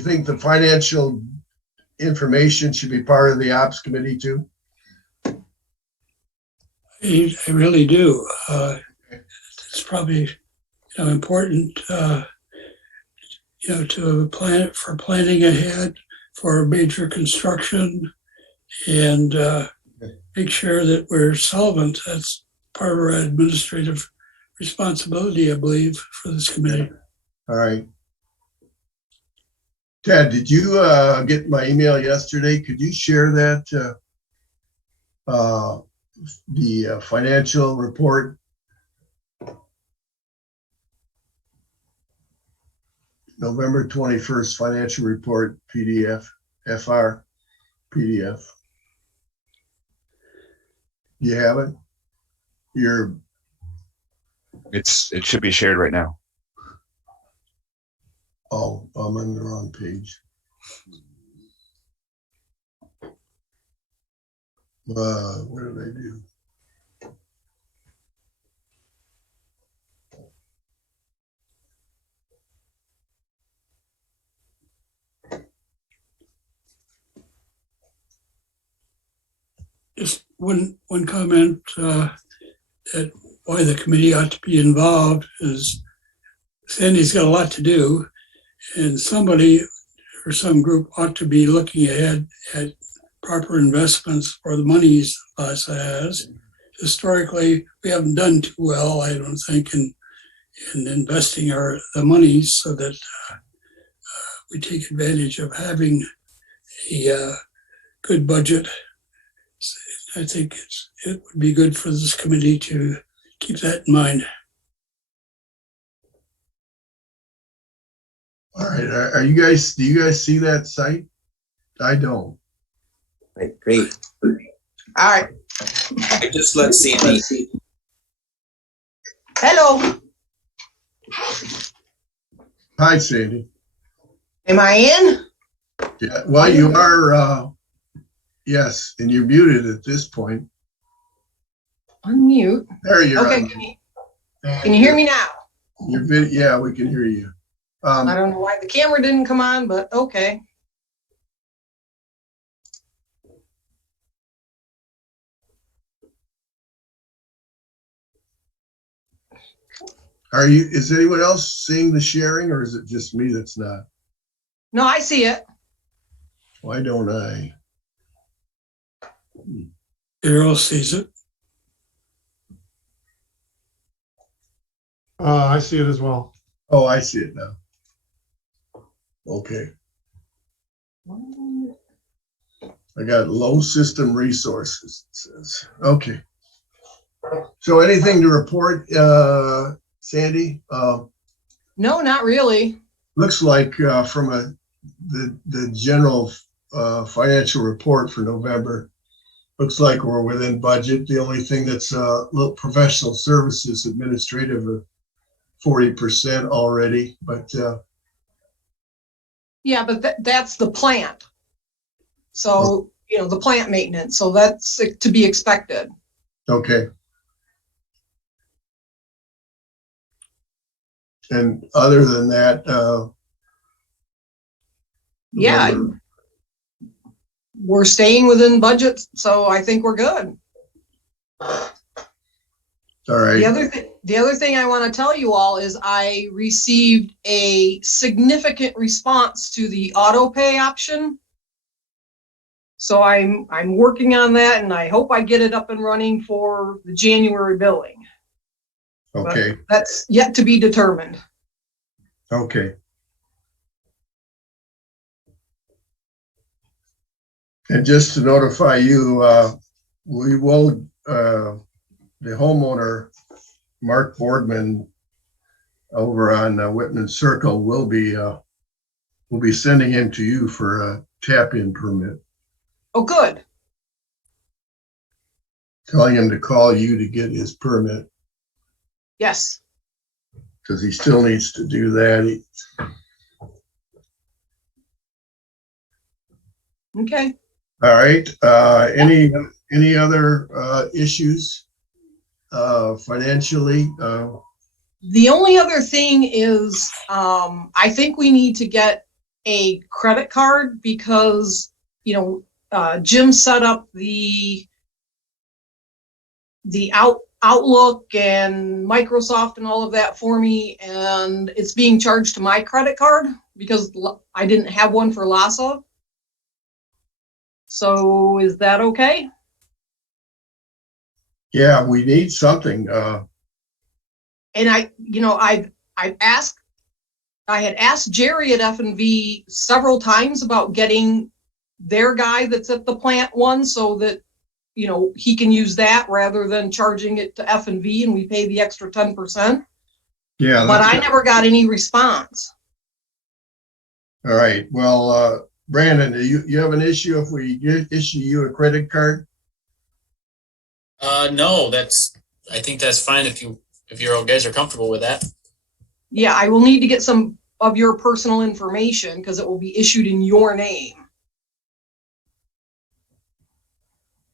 think the financial information should be part of the ops committee too? I really do. It's probably important, to plan for planning ahead for major construction and make sure that we're solvent. That's part of our administrative responsibility, I believe, for this committee. All right. Ted, did you get my email yesterday? Could you share that, the financial report? November 21st financial report PDF, FR PDF. You have it? It should be shared right now. Oh, I'm on the wrong page. What did I do? Just one comment that why the committee ought to be involved is Sandy's got a lot to do, and somebody or some group ought to be looking ahead at proper investments for the monies LASA has, historically, we haven't done too well, I don't think, in investing the money so that we take advantage of having a good budget. I think it would be good for this committee to keep that in mind. All right, do you guys see that site? I don't. Right, great. All right. I just let Sandy. Hello, Hi, Sandy. am I in? Yeah, well, you are, yes, and you're muted at this point. Unmute. There you are. Okay, can you hear me now? Yeah, we can hear you. I don't know why the camera didn't come on, but okay. Is anyone else seeing the sharing, or is it just me that's not? No, I see it. Why don't I? Carol sees it. I see it as well. Oh, I see it now. Okay. I got low system resources, it says. Okay. So anything to report, Sandy? No, not really. Looks like from the general financial report for November, looks like we're within budget. The only thing that's little professional services administrative are 40% already, but Yeah, but that's the plant. So, the plant maintenance. So that's to be expected. okay. And other than that, Yeah, we're staying within budget, so I think we're good. all right. The other thing I want to tell you all is I received a significant response to the auto pay option. So I'm working on that, and I hope I get it up and running for the January billing. Okay. But that's yet to be determined. Okay. And just to notify you, we will, the homeowner, Mark Boardman, over on Whitman Circle, will be sending him to you for a tap-in permit, Oh, good. telling him to call you to get his permit, Yes. because he still needs to do that. Okay. All right, any other issues financially? The only other thing is, I think we need to get a credit card because, Jim set up the Outlook and Microsoft and all of that for me, and it's being charged to my credit card because I didn't have one for LASA. So is that okay? Yeah, we need something. And I had asked Jerry at F&V several times about getting their guy that's at the plant one so that, he can use that rather than charging it to F&V and we pay the extra 10%. Yeah. But I never got any response. All right. Well, Brandon, do you have an issue if we issue you a credit card? No, I think that's fine if you guys are comfortable with that. Yeah, I will need to get some of your personal information because it will be issued in your name.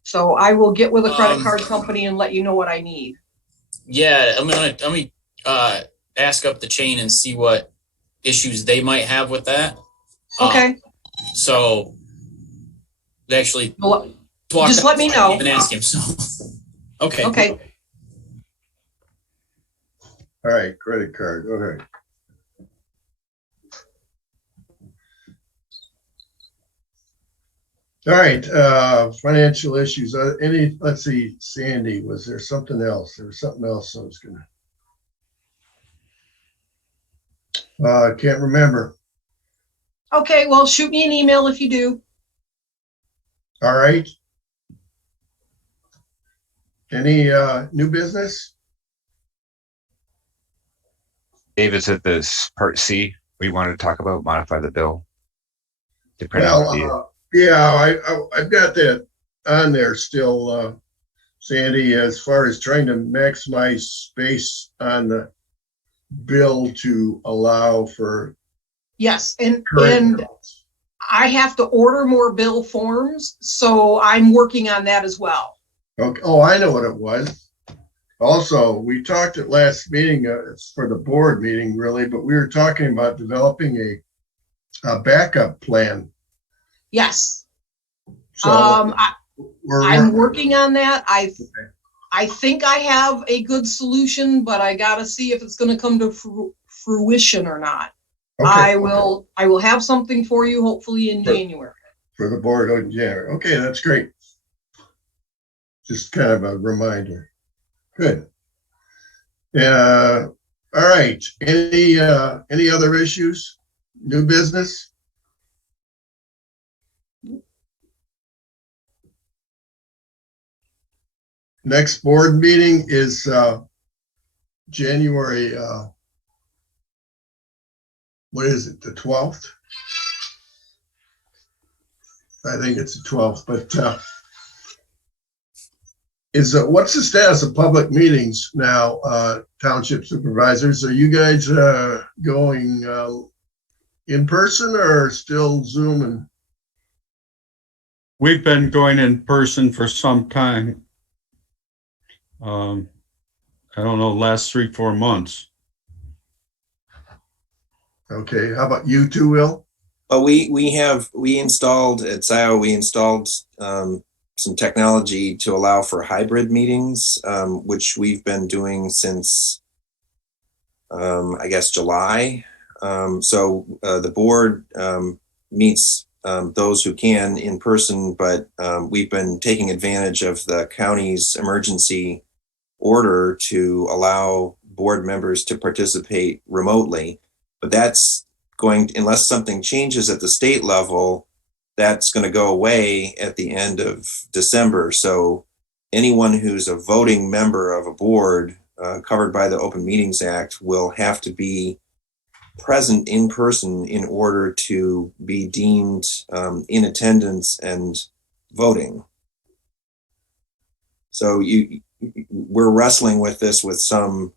So I will get with a credit card company and let you know what I need. Yeah, I'm gonna ask up the chain and see what issues they might have with that. Okay. So actually, Just let me know. Even ask him. So okay. Okay. All right, credit card. Okay. All right, financial issues. Let's see, Sandy, was there something else? There was something else I was gonna. Can't remember. Okay, well, shoot me an email if you do. All right. Any new business? David said this part C, we wanted to talk about, modify the bill. Depending Well, on the, yeah, I've got that on there still, Sandy, as far as trying to maximize space on the bill to allow for Yes, and current. I have to order more bill forms, so I'm working on that as well. Okay. Oh, I know what it was. Also, we talked at last meeting, it's for the board meeting really, but we were talking about developing a backup plan. Yes. So I'm working on that. I think I have a good solution, but I got to see if it's going to come to fruition or not. Okay. I will have something for you hopefully in January. For the board in January. Okay, that's great. Just kind of a reminder. Good. All right. Any other issues? New business? Next board meeting is January, what is it, the 12th? I think it's the 12th, but what's the status of public meetings now, township supervisors? Are you guys going in person or still Zoom? And We've been going in person for some time. I don't know, last 3-4 months. okay, how about you two, Will? Well, we installed at SIO, we installed some technology to allow for hybrid meetings, which we've been doing since, I guess, July. So the board meets those who can in person, but we've been taking advantage of the county's emergency order to allow board members to participate remotely. But that's going, unless something changes at the state level, that's going to go away at the end of December. So anyone who's a voting member of a board covered by the Open Meetings Act will have to be present in person in order to be deemed in attendance and voting. So we're wrestling with this with some,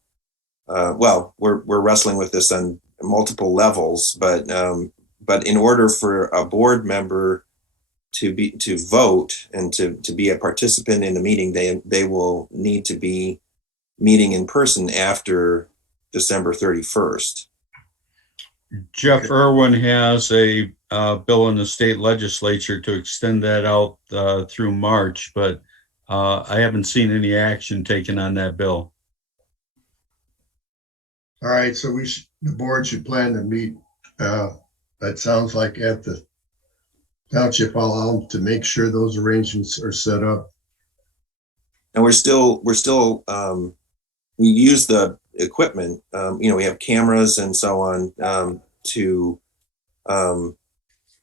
we're wrestling with this on multiple levels, but in order for a board member to vote and to be a participant in the meeting, they will need to be meeting in person after December 31st. Jeff Irwin has a bill in the state legislature to extend that out through March, but I haven't seen any action taken on that bill. All right, so the board should plan to meet, that sounds like at the township hall to make sure those arrangements are set up. And we're still we use the equipment, we have cameras and so on to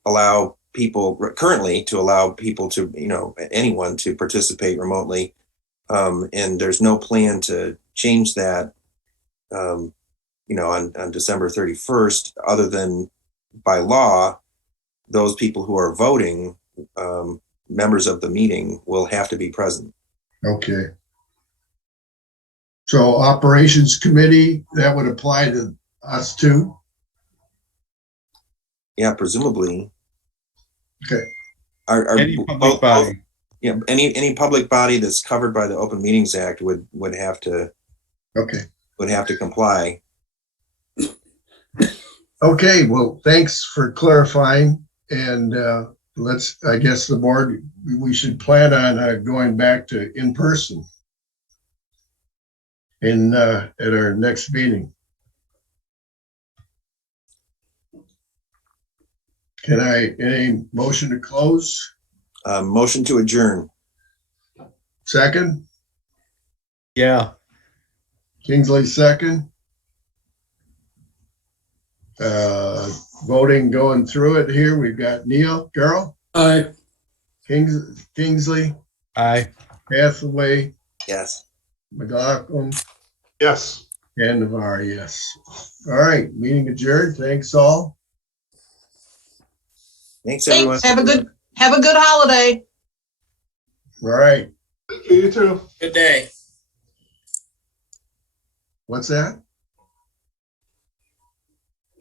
allow people to, anyone to participate remotely. And there's no plan to change that, on December 31st, other than by law, those people who are voting, members of the meeting, will have to be present. Okay. So operations committee, that would apply to us too? Yeah, presumably. Okay. Any public body. Yeah, any public body that's covered by the Open Meetings Act would have to. Okay. Would have to comply. Okay, well, thanks for clarifying. And I guess the board, we should plan on going back to in person at our next meeting. Any motion to close? Motion to adjourn. Second, Yeah. Kingsley second. Voting going through it here. We've got Neil, Carol, Aye. Kingsley, Aye. Hathaway, Yes. McLaughlin, Yes. and Navarre, yes. All right, meeting adjourned. Thanks all. Thanks, everyone. Thanks. Have a good holiday. All right, You too. Good day. what's that?